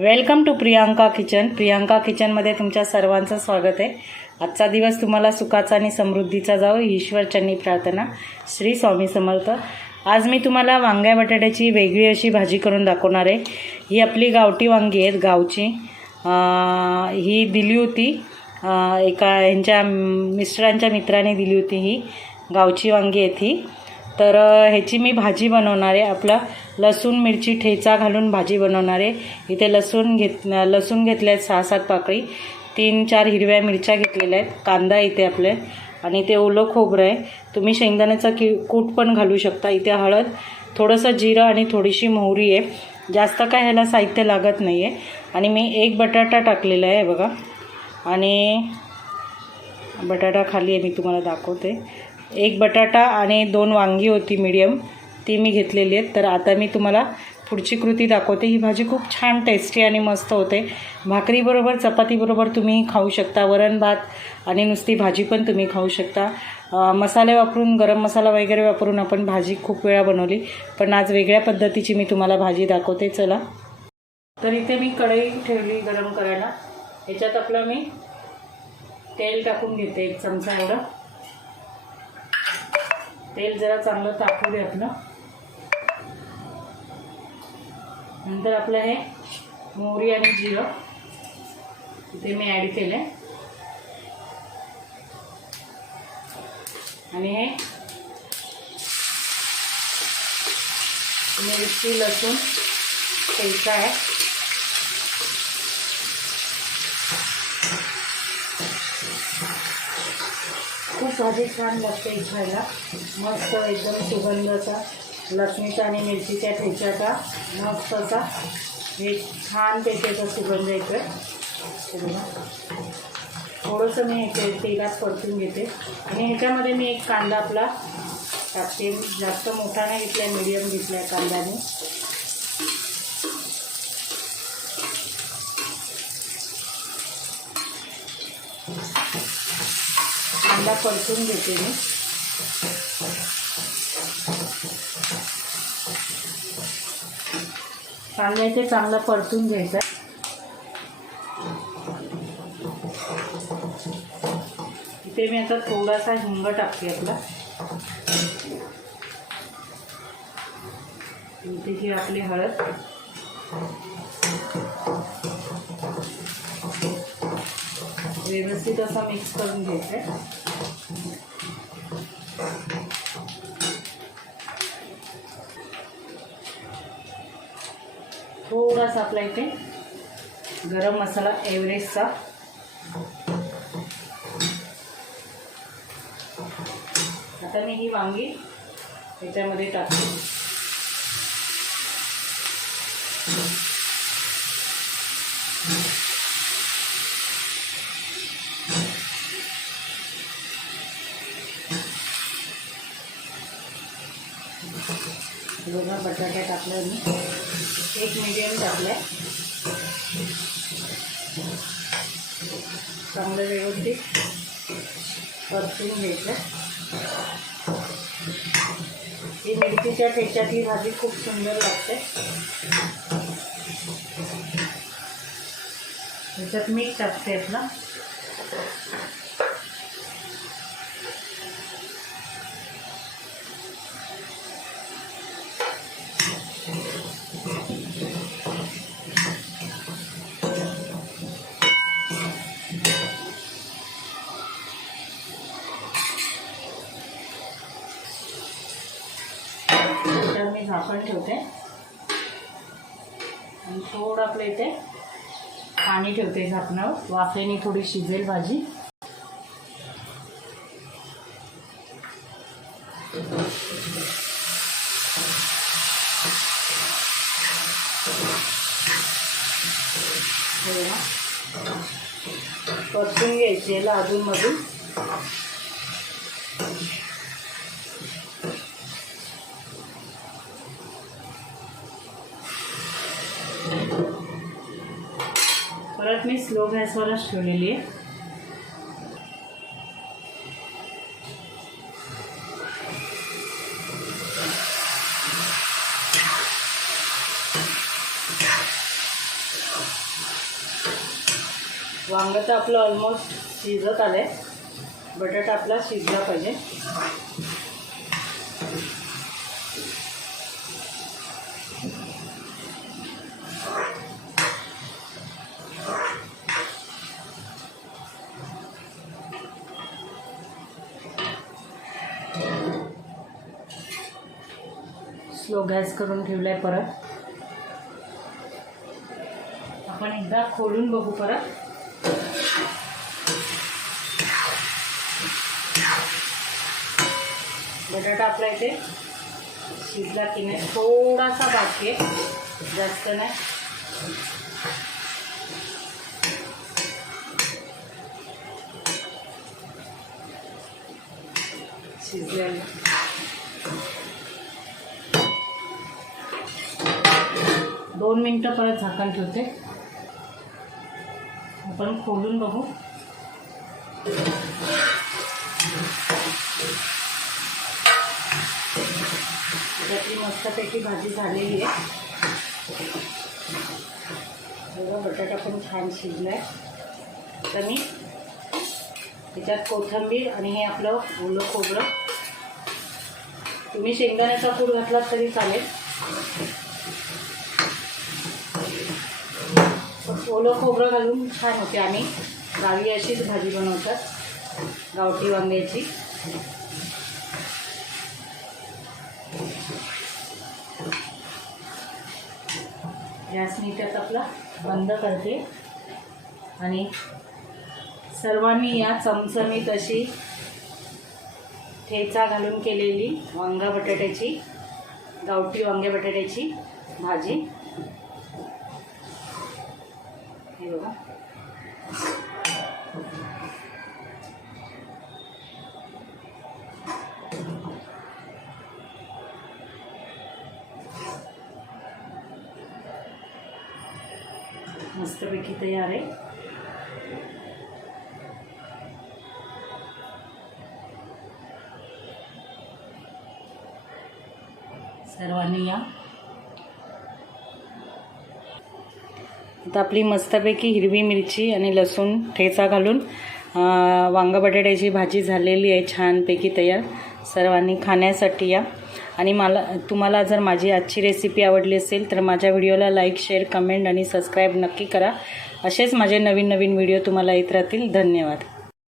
Welcome to Priyanka kitchen. Priyanka किचनमध्ये तुमच्या सर्वांचं स्वागत आहे. आजचा दिवस तुम्हाला सुखाचा आणि समृद्धीचा जावो ईश्वर प्रार्थना श्री स्वामी समर्थ. आज मी तुम्हाला वांग्या बटाट्याची वेगळी अशी भाजी करून दाखवणार आहे. ही आपली गावठी वांगी आहेत गावची. ही दिली होती. एका ह्यांच्या मिस्टरांच्या मित्राने दिली होती ही. गावची वांगी आहेत ही तर ह्याची मी भाजी बनवणार आहे. आपला लसूण मिरची ठेचा घालून भाजी बनवणार आहे. इथे लसूण घेत लसूण घेतले आहेत सहा सात पाकळी. तीन चार हिरव्या मिरच्या घेतलेल्या आहेत. कांदा इथे आपले. आणि ते ओलं खोबरं आहे. तुम्ही शेंगदाण्याचा कि कूट पण घालू शकता. इथे हळद थोडंसं जिरं आणि थोडीशी मोहरी आहे. जास्त काय ह्याला साहित्य लागत नाही आहे आणि मी एक बटाटा टाकलेला आहे बघा. आणि बटाटा खाली आहे मी तुम्हाला दाखवते. एक बटाटा आणि दोन वांगी होती मीडियम ती मी घेतलेली आहेत. तर आता मी तुम्हाला पुढची कृती दाखवते. ही भाजी खूप छान टेस्टी आणि मस्त होते. भाकरीबरोबर चपातीबरोबर तुम्ही खाऊ शकता. वरण भात आणि नुसती भाजी पण तुम्ही खाऊ शकता. मसाले वापरून गरम मसाला वगैरे वापरून आपण भाजी खूप वेळा बनवली. पण आज वेगळ्या पद्धतीची मी तुम्हाला भाजी दाखवते. चला. तर इथे मी कढई ठेवली गरम करायला. ह्याच्यात आपलं मी तेल टाकून घेते. एक चमचा एवढं. तेल जरा चांगलं तापू दे आपलं नंतर आपलं हे मोहरी आणि जिरं. ते मी ॲड केलं आहे आणि हे मिरची लसूण ठेचा आहे. भाजी छान लागते खायला. मस्त एकदम सुगंधाचा लक्ष्मीचा आणि मिरचीच्या ठेच्याचा मस्त असा हे छान त्याच्याचा सुगंध येतो आहे थोडंसं मी ते तेलात परतून घेते. आणि ह्याच्यामध्ये मी एक कांदा आपला टाकते. जास्त मोठा नाही घेतला आहे मीडियम घेतला आहे कांद्याने. कांदा परतून घेते मी. कांदा इथे चांगला परतून घ्यायचा. इथे मी आता थोडासा हिंग टाकते आपला. इथे ही आपली हळद. व्यवस्थित असा मिक्स करून घ्यायचा थोडासा आपला इथे गरम मसाला एव्हरेस्टचा. आता मी ही वांगी याच्यामध्ये टाकते. हे बटाटा बटाटे मी. एक मीडियम टाकलं आहे चांगलं व्यवस्थित परतून घ्यायचं ही मिरचीच्या ठेच्यातली भाजी खूप सुंदर लागते. त्याच्यात मीठ टाकते आपलं. झाकण ठेवते. आणि थोडं आपलं इथे पाणी ठेवते झाकणावर. वाफेने थोडी शिजेल भाजी. परतून घ्यायची याला अधूनमधून मी स्लो गॅसवरच ठेवलेली आहे वांग तर आपलं ऑलमोस्ट शिजत आलं आहे बटाटा आपला शिजला पाहिजे. स्लो गॅस करून आहे परत. आपण एकदा खोलून बघू परत. बटाटा आपला इथे शिजला की नाही थोडासा बाकी आहे. जास्त नाही. शिजलेला. दोन मिनटं परत झाकण ठेवते. आपण खोलून बघू. त्याची मस्तपैकी भाजी झालेली आहे. बघा बटाटा पण छान शिजला आहे तर मी त्याच्यात कोथिंबीर आणि हे आपलं ओलं खोबरं. तुम्ही शेंगदाण्याचा कूट घातलात तरी चालेल. ओलं खोबरं घालून छान होते आम्ही. गावी अशीच भाजी बनवतात. गावठी वांग्याची. गॅस मी त्यात आपला बंद करते. आणि सर्वांनी या चमचमीत अशी ठेचा घालून केलेली वांगा बटाट्याची गावठी वांग्या बटाट्याची भाजी. हे मस्तपैकी तयार आहे. सर्वांनी या. आता आपली मस्तपैकी हिरवी मिरची आणि लसूण ठेचा घालून वांग वांगा बटाट्याची भाजी झालेली आहे छानपैकी तयार. सर्वांनी खाण्यासाठी या. आणि मला तुम्हाला जर माझी आजची रेसिपी आवडली असेल तर माझ्या व्हिडिओला लाईक शेअर कमेंट आणि सबस्क्राईब नक्की करा. असेच माझे नवीन नवीन व्हिडिओ तुम्हाला येत राहतील. धन्यवाद.